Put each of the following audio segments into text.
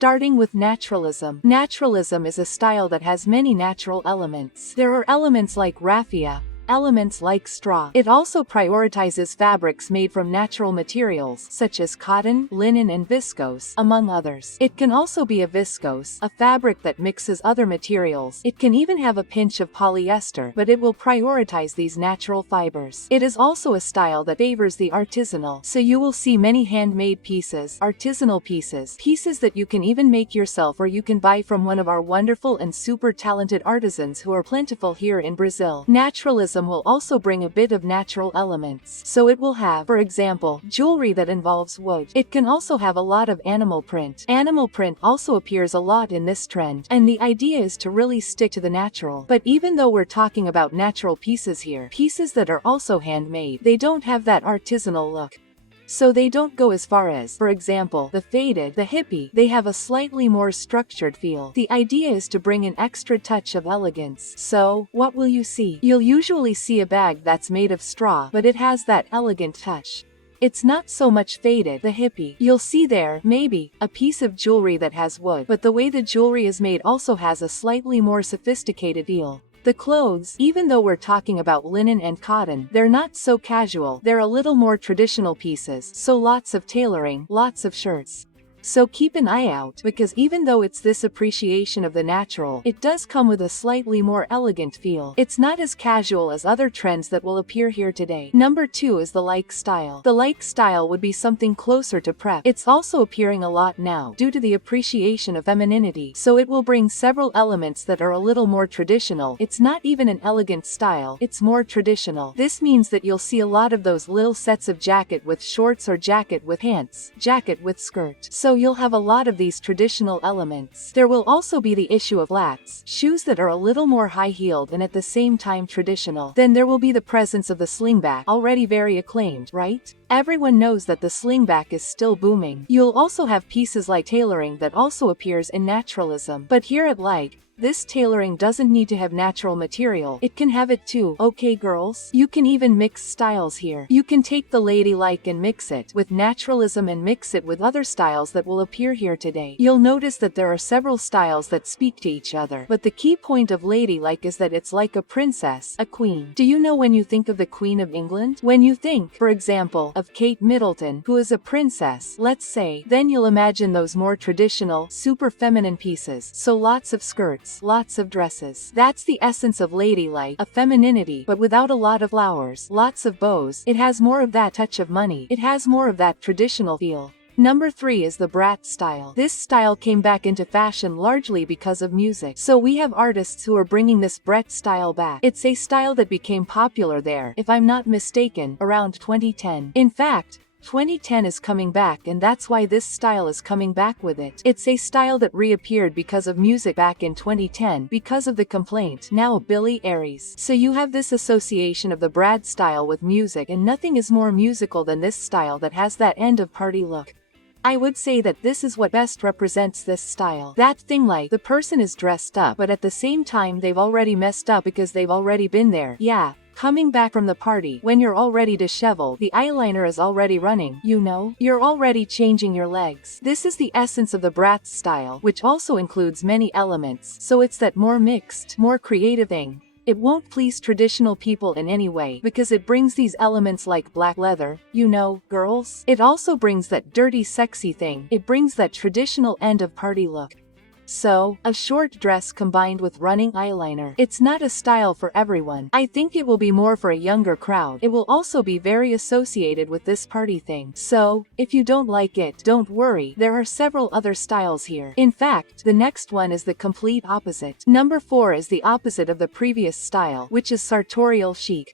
Starting with naturalism. Naturalism is a style that has many natural elements. There are elements like raffia, elements like straw. It also prioritizes fabrics made from natural materials, such as cotton, linen and viscose, among others. It can also be a viscose, a fabric that mixes other materials. It can even have a pinch of polyester, but it will prioritize these natural fibers. It is also a style that favors the artisanal, so you will see many handmade pieces, artisanal pieces, pieces that you can even make yourself or you can buy from one of our wonderful and super talented artisans who are plentiful here in Brazil. Naturalism will also bring a bit of natural elements. So it will have, for example, jewelry that involves wood. It can also have a lot of animal print. Animal print also appears a lot in this trend, and the idea is to really stick to the natural. But even though we're talking about natural pieces here, pieces that are also handmade, they don't have that artisanal look. So they don't go as far as, for example, the faded, the hippie. They have a slightly more structured feel. The idea is to bring an extra touch of elegance. So, what will you see? You'll usually see a bag that's made of straw, but it has that elegant touch. It's not so much faded, the hippie. You'll see there, maybe, a piece of jewelry that has wood, but the way the jewelry is made also has a slightly more sophisticated feel. The clothes, even though we're talking about linen and cotton, they're not so casual, they're a little more traditional pieces, so lots of tailoring, lots of shirts. So keep an eye out, because even though it's this appreciation of the natural, it does come with a slightly more elegant feel. It's not as casual as other trends that will appear here today. Number 2 is the like style. The like style would be something closer to prep. It's also appearing a lot now, due to the appreciation of femininity, so it will bring several elements that are a little more traditional. It's not even an elegant style, it's more traditional. This means that you'll see a lot of those little sets of jacket with shorts or jacket with pants, jacket with skirt. So you'll have a lot of these traditional elements. There will also be the issue of flats, shoes that are a little more high-heeled and at the same time traditional. Then there will be the presence of the slingback, already very acclaimed, right? Everyone knows that the slingback is still booming. You'll also have pieces like tailoring that also appears in naturalism. But here at Like, this tailoring doesn't need to have natural material. It can have it too, okay girls? You can even mix styles here. You can take the ladylike and mix it with naturalism and mix it with other styles that will appear here today. You'll notice that there are several styles that speak to each other, but the key point of ladylike is that it's like a princess, a queen. Do you know when you think of the Queen of England? When you think, for example, of Kate Middleton, who is a princess, let's say, then you'll imagine those more traditional, super feminine pieces. So lots of skirts, lots of dresses. That's the essence of ladylike, a femininity, but without a lot of flowers, lots of bows. It has more of that touch of money. It has more of that traditional feel. Number 3 is the brat style. This style came back into fashion largely because of music. So we have artists who are bringing this brat style back. It's a style that became popular there, if I'm not mistaken, around 2010. In fact, 2010 is coming back, and that's why this style is coming back with it. It's a style that reappeared because of music back in 2010, because of The Complaint, now Billie Eilish. So you have this association of the brat style with music, and nothing is more musical than this style that has that end of party look. I would say that this is what best represents this style. That thing like, the person is dressed up, but at the same time they've already messed up because they've already been there. Yeah. Coming back from the party, when you're already disheveled, the eyeliner is already running, you know? You're already changing your legs. This is the essence of the brat style, which also includes many elements, so it's that more mixed, more creative thing. It won't please traditional people in any way, because it brings these elements like black leather, you know, girls? It also brings that dirty sexy thing. It brings that traditional end of party look. So, a short dress combined with running eyeliner. It's not a style for everyone. I think it will be more for a younger crowd. It will also be very associated with this party thing. So, if you don't like it, don't worry. There are several other styles here. In fact, the next one is the complete opposite. Number 4 is the opposite of the previous style, which is sartorial chic.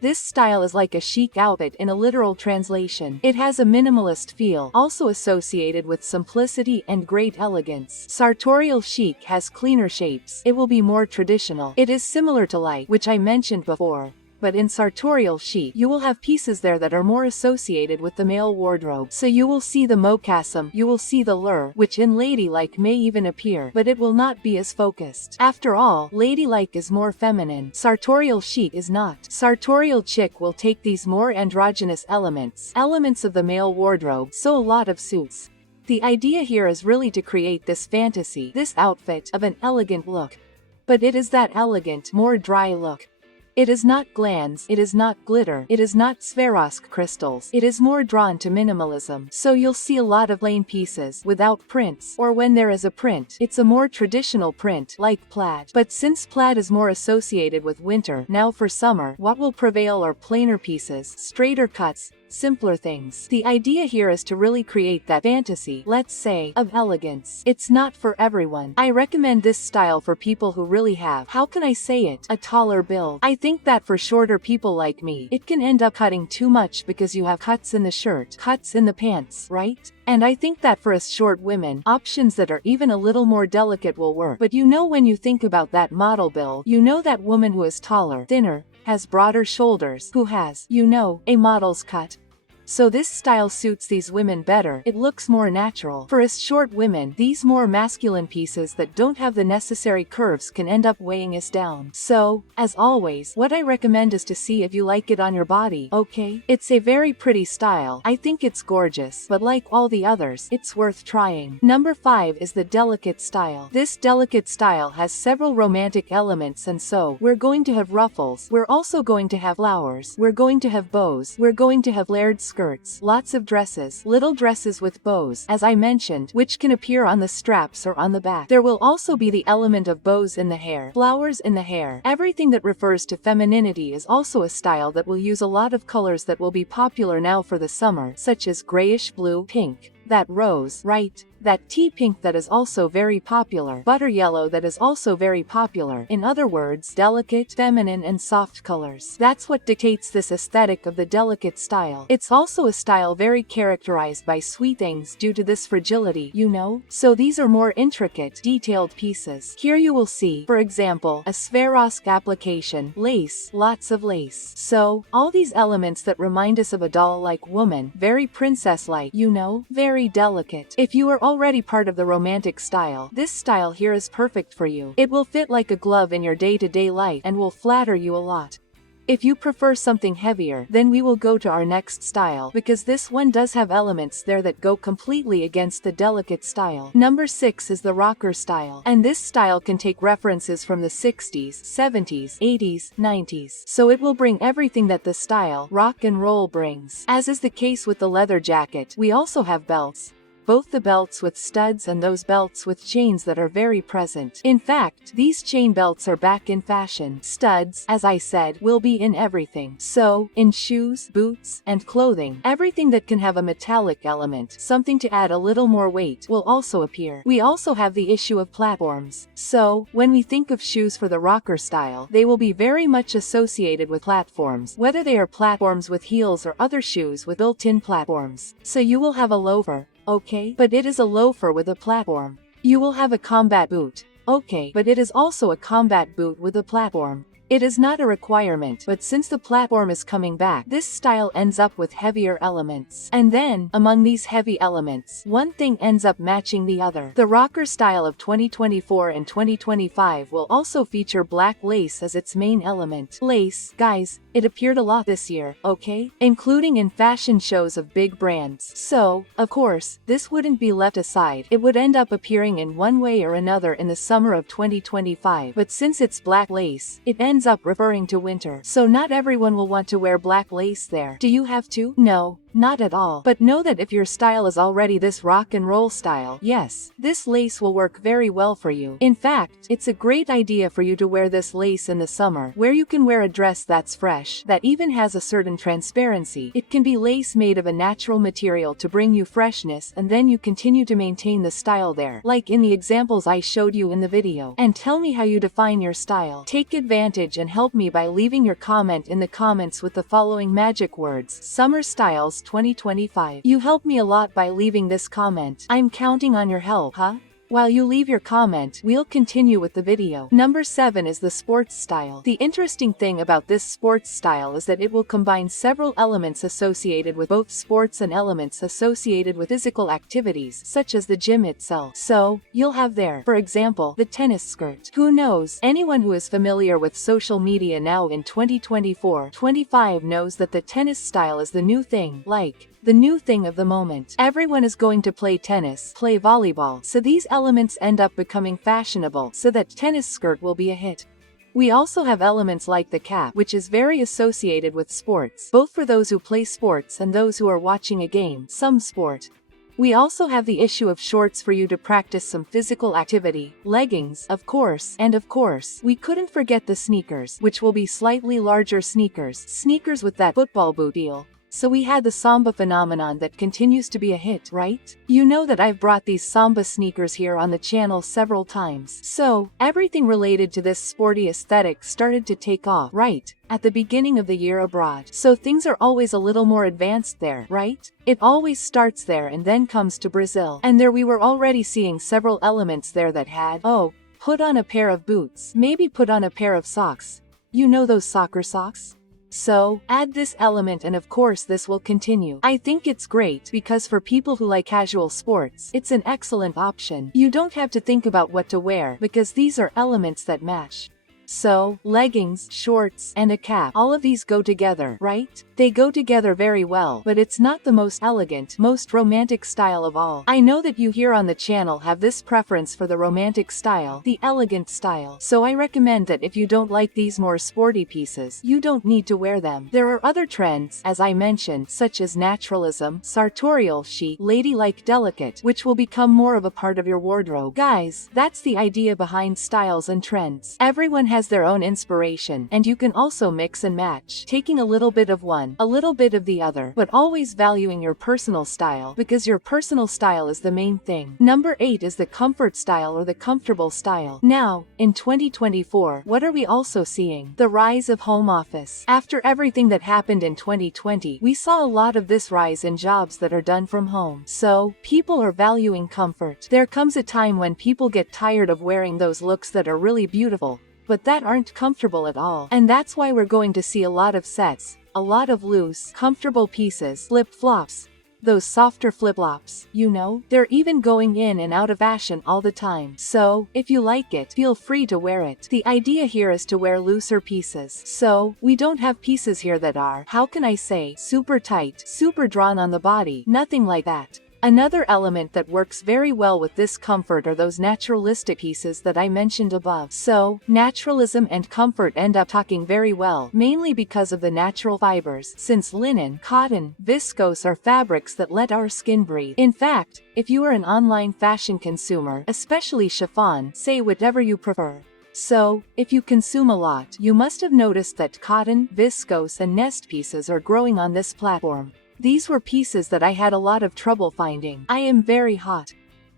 This style is like a chic outfit in a literal translation. It has a minimalist feel, also associated with simplicity and great elegance. Sartorial chic has cleaner shapes. It will be more traditional. It is similar to like, which I mentioned before. But in sartorial chic, you will have pieces there that are more associated with the male wardrobe. So you will see the mocassin, you will see the lure, which in ladylike may even appear, but it will not be as focused. After all, ladylike is more feminine. Sartorial chic is not. Sartorial chic will take these more androgynous elements of the male wardrobe, so a lot of suits. The idea here is really to create this fantasy, this outfit, of an elegant look. But it is that elegant, more dry look. It is not glans, it is not glitter, it is not Swarovski crystals, it is more drawn to minimalism. So you'll see a lot of plain pieces, without prints, or when there is a print, it's a more traditional print, like plaid. But since plaid is more associated with winter, now for summer, what will prevail are plainer pieces, straighter cuts, simpler things. The idea here is to really create that fantasy, let's say, of elegance. It's not for everyone. I recommend this style for people who really have, how can I say it, a taller build. I think that for shorter people like me, it can end up cutting too much because you have cuts in the shirt, cuts in the pants, right? And I think that for us short women, options that are even a little more delicate will work. But you know, when you think about that model build, you know that woman who is taller, thinner, has broader shoulders, who has, you know, a model's cut. So this style suits these women better, it looks more natural. For us short women, these more masculine pieces that don't have the necessary curves can end up weighing us down. So, as always, what I recommend is to see if you like it on your body, okay? It's a very pretty style, I think it's gorgeous, but like all the others, it's worth trying. Number 5 is the delicate style. This delicate style has several romantic elements, and so, we're going to have ruffles, we're also going to have flowers, we're going to have bows, we're going to have layered skirts, lots of dresses, little dresses with bows, as I mentioned, which can appear on the straps or on the back. There will also be the element of bows in the hair, flowers in the hair. Everything that refers to femininity is also a style that will use a lot of colors that will be popular now for the summer, such as grayish blue, pink, that rose, right? That tea pink that is also very popular, butter yellow that is also very popular. In other words, delicate, feminine and soft colors. That's what dictates this aesthetic of the delicate style. It's also a style very characterized by sweet things due to this fragility, you know? So these are more intricate, detailed pieces. Here you will see, for example, a Swarovski application, lace, lots of lace. So, all these elements that remind us of a doll-like woman, very princess-like, you know, very delicate. If you are already part of the romantic style, this style here is perfect for you. It will fit like a glove in your day-to-day life and will flatter you a lot. If you prefer something heavier, then we will go to our next style, because this one does have elements there that go completely against the delicate style. Number 6 is the rocker style, and this style can take references from the 60s, 70s, 80s, 90s. So it will bring everything that the style, rock and roll, brings. As is the case with the leather jacket, we also have belts. Both the belts with studs and those belts with chains that are very present. In fact, these chain belts are back in fashion. Studs, as I said, will be in everything. So, in shoes, boots, and clothing, everything that can have a metallic element, something to add a little more weight, will also appear. We also have the issue of platforms. So, when we think of shoes for the rocker style, they will be very much associated with platforms, whether they are platforms with heels or other shoes with built-in platforms. So you will have a loafer. Okay, but it is a loafer with a platform. You will have a combat boot. Okay, but it is also a combat boot with a platform. It is not a requirement, but since the platform is coming back, this style ends up with heavier elements. And then, among these heavy elements, one thing ends up matching the other. The rocker style of 2024 and 2025 will also feature black lace as its main element. Lace, guys, it appeared a lot this year, okay? Including in fashion shows of big brands. So, of course, this wouldn't be left aside. It would end up appearing in one way or another in the summer of 2025. But since it's black lace, it ends up referring to winter. So not everyone will want to wear black lace there. Do you have to? No. Not at all. But know that if your style is already this rock and roll style, yes, this lace will work very well for you. In fact, it's a great idea for you to wear this lace in the summer, where you can wear a dress that's fresh, that even has a certain transparency. It can be lace made of a natural material to bring you freshness, and then you continue to maintain the style there, like in the examples I showed you in the video. And tell me how you define your style. Take advantage and help me by leaving your comment in the comments with the following magic words: Summer Styles 2025. You help me a lot by leaving this comment. I'm counting on your help, huh? While you leave your comment, we'll continue with the video. Number 7 is the sports style. The interesting thing about this sports style is that it will combine several elements associated with both sports and elements associated with physical activities, such as the gym itself. So, you'll have there, for example, the tennis skirt. Who knows? Anyone who is familiar with social media now in 2024-25 knows that the tennis style is the new thing, like the new thing of the moment. Everyone is going to play tennis, play volleyball, so these elements end up becoming fashionable, so that tennis skirt will be a hit. We also have elements like the cap, which is very associated with sports, both for those who play sports and those who are watching a game, some sport. We also have the issue of shorts for you to practice some physical activity, leggings, of course, and of course, we couldn't forget the sneakers, which will be slightly larger sneakers with that football boot deal. So we had the Samba phenomenon that continues to be a hit, right? You know that I've brought these Samba sneakers here on the channel several times. So, everything related to this sporty aesthetic started to take off, right? At the beginning of the year abroad. So things are always a little more advanced there, right? It always starts there and then comes to Brazil. And there we were already seeing several elements there that had, oh, put on a pair of boots, maybe put on a pair of socks. You know those soccer socks? So, add this element and of course this will continue. I think it's great because for people who like casual sports, it's an excellent option. You don't have to think about what to wear because these are elements that match. So, leggings, shorts, and a cap, all of these go together, right? They go together very well, but it's not the most elegant, most romantic style of all. I know that you here on the channel have this preference for the romantic style, the elegant style, so I recommend that if you don't like these more sporty pieces, you don't need to wear them. There are other trends, as I mentioned, such as naturalism, sartorial chic, ladylike delicate, which will become more of a part of your wardrobe. Guys, that's the idea behind styles and trends. Everyone has their own inspiration, and you can also mix and match, taking a little bit of one, a little bit of the other, but always valuing your personal style, because your personal style is the main thing. Number 8 is the comfort style or the comfortable style. Now, in 2024, what are we also seeing? The rise of home office. After everything that happened in 2020, we saw a lot of this rise in jobs that are done from home. So, people are valuing comfort. There comes a time when people get tired of wearing those looks that are really beautiful, but that aren't comfortable at all. And that's why we're going to see a lot of sets, a lot of loose, comfortable pieces, flip-flops, those softer flip-flops, you know? They're even going in and out of fashion all the time. So, if you like it, feel free to wear it. The idea here is to wear looser pieces. So, we don't have pieces here that are, how can I say, super tight, super drawn on the body, nothing like that. Another element that works very well with this comfort are those naturalistic pieces that I mentioned above. So, naturalism and comfort end up talking very well, mainly because of the natural fibers, since linen, cotton, viscose are fabrics that let our skin breathe. In fact, if you are an online fashion consumer, especially chiffon, say whatever you prefer. So, if you consume a lot, you must have noticed that cotton, viscose and nest pieces are growing on this platform. These were pieces that I had a lot of trouble finding. I am very hot.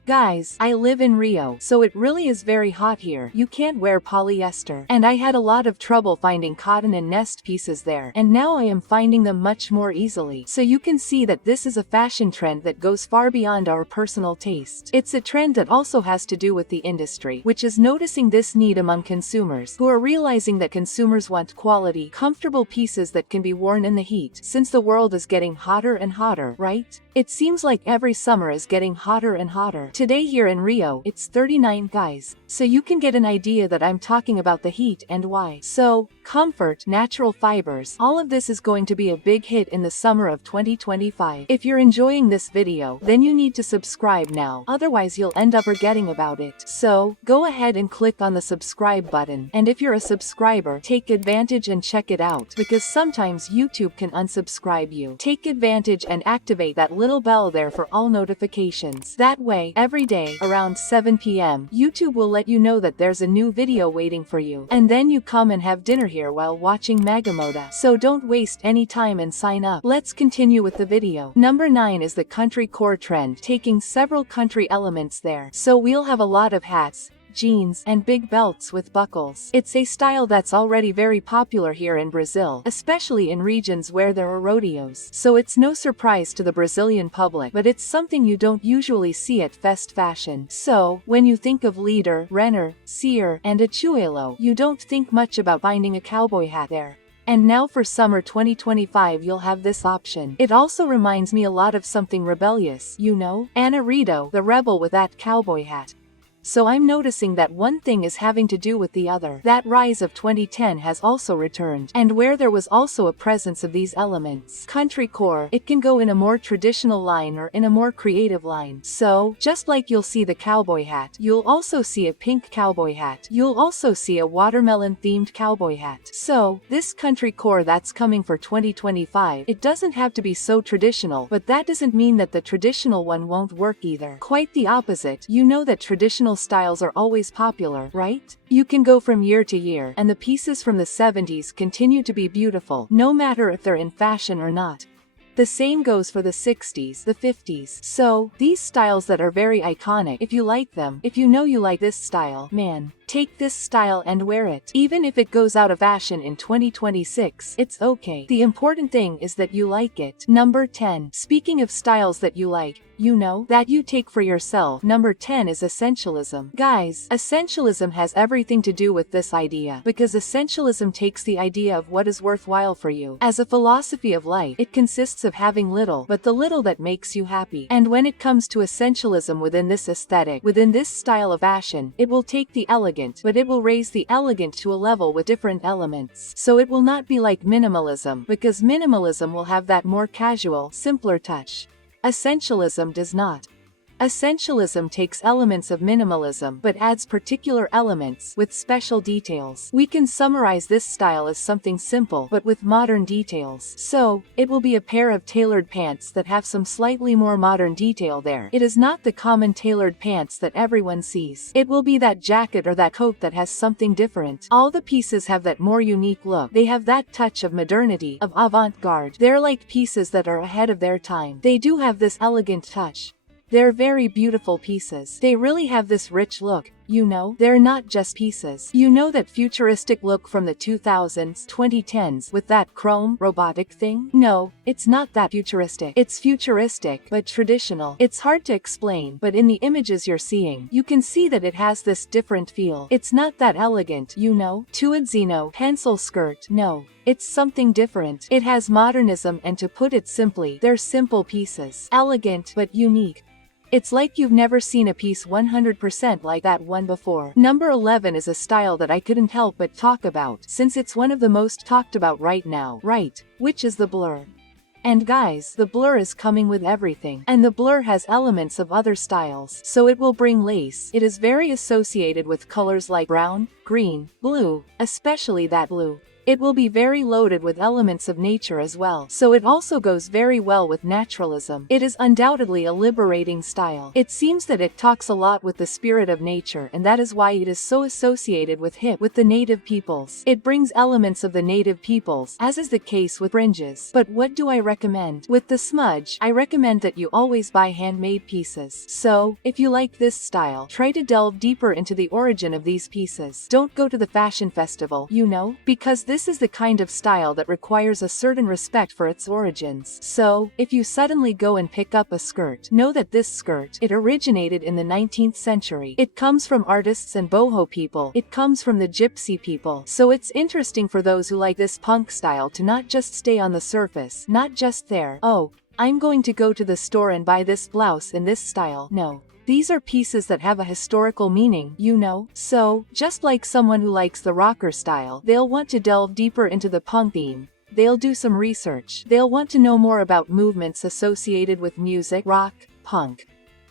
Guys, I live in Rio, so it really is very hot here. You can't wear polyester. And I had a lot of trouble finding cotton and nest pieces there, and now I am finding them much more easily. So you can see that this is a fashion trend that goes far beyond our personal taste. It's a trend that also has to do with the industry, which is noticing this need among consumers, who are realizing that consumers want quality, comfortable pieces that can be worn in the heat, since the world is getting hotter and hotter, right? It seems like every summer is getting hotter and hotter. Today here in Rio, it's 39, guys. So you can get an idea that I'm talking about the heat and why. So, comfort, natural fibers, all of this is going to be a big hit in the summer of 2025. If you're enjoying this video, then you need to subscribe now, otherwise you'll end up forgetting about it. So, go ahead and click on the subscribe button, and if you're a subscriber, take advantage and check it out, because sometimes YouTube can unsubscribe you. Take advantage and activate that little bell there for all notifications. That way, every day, around 7 p.m., YouTube will let you know that there's a new video waiting for you. And then you come and have dinner here while watching Magamoda. So don't waste any time and sign up. Let's continue with the video. Number 9 is the country core trend, taking several country elements there. So we'll have a lot of hats, jeans, and big belts with buckles. It's a style that's already very popular here in Brazil, especially in regions where there are rodeos. So it's no surprise to the Brazilian public, but it's something you don't usually see at fast fashion. So, when you think of leader, renner, seer, and achuelo, you don't think much about finding a cowboy hat there. And now for summer 2025 you'll have this option. It also reminds me a lot of something rebellious, you know? Anna Rito, the rebel with that cowboy hat. So I'm noticing that one thing is having to do with the other. That rise of 2010 has also returned, and where there was also a presence of these elements. Country core, it can go in a more traditional line or in a more creative line. So, just like you'll see the cowboy hat, you'll also see a pink cowboy hat. You'll also see a watermelon-themed cowboy hat. So, this country core that's coming for 2025, it doesn't have to be so traditional, but that doesn't mean that the traditional one won't work either. Quite the opposite. You know that traditional styles are always popular, right? You can go from year to year, and the pieces from the 70s continue to be beautiful, no matter if they're in fashion or not. The same goes for the 60s, the 50s. So, these styles that are very iconic, if you like them, if you know you like this style, man, take this style and wear it. Even if it goes out of fashion in 2026, it's okay. The important thing is that you like it. Number 10. Speaking of styles that you like, you know, that you take for yourself. Number 10 is essentialism. Guys, essentialism has everything to do with this idea, because essentialism takes the idea of what is worthwhile for you. As a philosophy of life, it consists of having little, but the little that makes you happy. And when it comes to essentialism within this aesthetic, within this style of fashion, it will take the elegant, but it will raise the elegant to a level with different elements. So it will not be like minimalism, because minimalism will have that more casual, simpler touch. Essentialism does not. Essentialism takes elements of minimalism but adds particular elements with special details. We can summarize this style as something simple but with modern details. So, it will be a pair of tailored pants that have some slightly more modern detail there. It is not the common tailored pants that everyone sees. It will be that jacket or that coat that has something different. All the pieces have that more unique look. They have that touch of modernity, of avant-garde. They're like pieces that are ahead of their time. They do have this elegant touch. They're very beautiful pieces. They really have this rich look. You know, they're not just pieces. You know that futuristic look from the 2000s, 2010s, with that chrome, robotic thing? No, it's not that futuristic. It's futuristic, but traditional. It's hard to explain, but in the images you're seeing, you can see that it has this different feel. It's not that elegant, you know? Tuedzino, pencil skirt, no. It's something different. It has modernism, and to put it simply, they're simple pieces. Elegant, but unique. It's like you've never seen a piece 100% like that one before. Number 11 is a style that I couldn't help but talk about, since it's one of the most talked about right now, right? Which is the blur. And guys, the blur is coming with everything. And the blur has elements of other styles, so it will bring lace. It is very associated with colors like brown, green, blue, especially that blue. It will be very loaded with elements of nature as well, so it also goes very well with naturalism. It is undoubtedly a liberating style. It seems that it talks a lot with the spirit of nature, and that is why it is so associated with the native peoples. It brings elements of the native peoples, as is the case with fringes. But what do I recommend? With the smudge, I recommend that you always buy handmade pieces. So, if you like this style, try to delve deeper into the origin of these pieces. Don't go to the fashion festival, you know, because this is the kind of style that requires a certain respect for its origins. So, if you suddenly go and pick up a skirt, know that this skirt, it originated in the 19th century. It comes from artists and boho people. It comes from the gypsy people. So it's interesting for those who like this punk style to not just stay on the surface, not just there, oh, I'm going to go to the store and buy this blouse in this style. No. These are pieces that have a historical meaning, you know? So, just like someone who likes the rocker style, they'll want to delve deeper into the punk theme. They'll do some research. They'll want to know more about movements associated with music, rock, punk.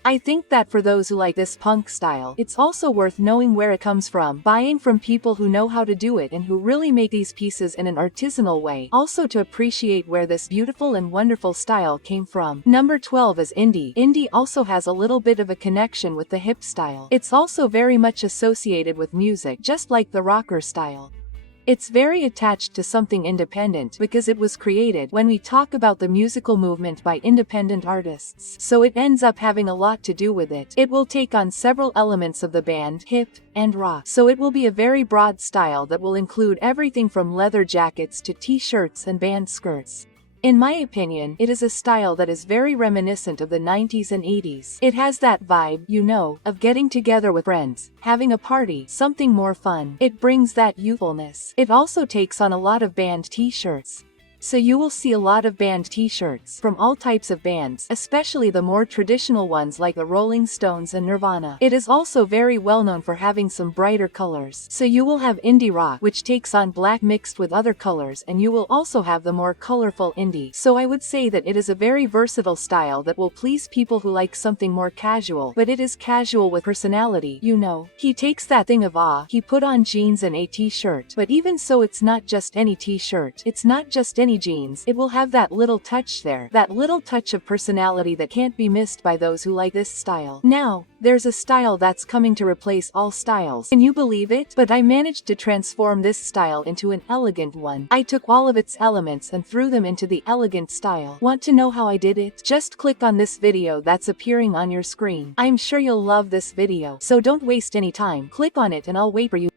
I think that for those who like this punk style, it's also worth knowing where it comes from, buying from people who know how to do it and who really make these pieces in an artisanal way, also to appreciate where this beautiful and wonderful style came from. Number 12 is indie. Indie also has a little bit of a connection with the hip style. It's also very much associated with music, just like the rocker style. It's very attached to something independent because it was created when we talk about the musical movement by independent artists. So it ends up having a lot to do with it. It will take on several elements of the band, hip, and rock. So it will be a very broad style that will include everything from leather jackets to t-shirts and band skirts. In my opinion, it is a style that is very reminiscent of the 90s and 80s. It has that vibe, you know, of getting together with friends, having a party, something more fun. It brings that youthfulness. It also takes on a lot of band t-shirts. So you will see a lot of band t-shirts from all types of bands, especially the more traditional ones like the Rolling Stones and Nirvana. It is also very well known for having some brighter colors. So you will have indie rock, which takes on black mixed with other colors, and you will also have the more colorful indie. So I would say that it is a very versatile style that will please people who like something more casual, but it is casual with personality, you know. He takes that thing of he put on jeans and a t-shirt, but even so it's not just any t-shirt, it's not just any jeans, it will have that little touch there, that little touch of personality that can't be missed by those who like this style. Now, there's a style that's coming to replace all styles. Can you believe it? But I managed to transform this style into an elegant one. I took all of its elements and threw them into the elegant style. Want to know how I did it? Just click on this video that's appearing on your screen. I'm sure you'll love this video, so don't waste any time. Click on it and I'll wait for you.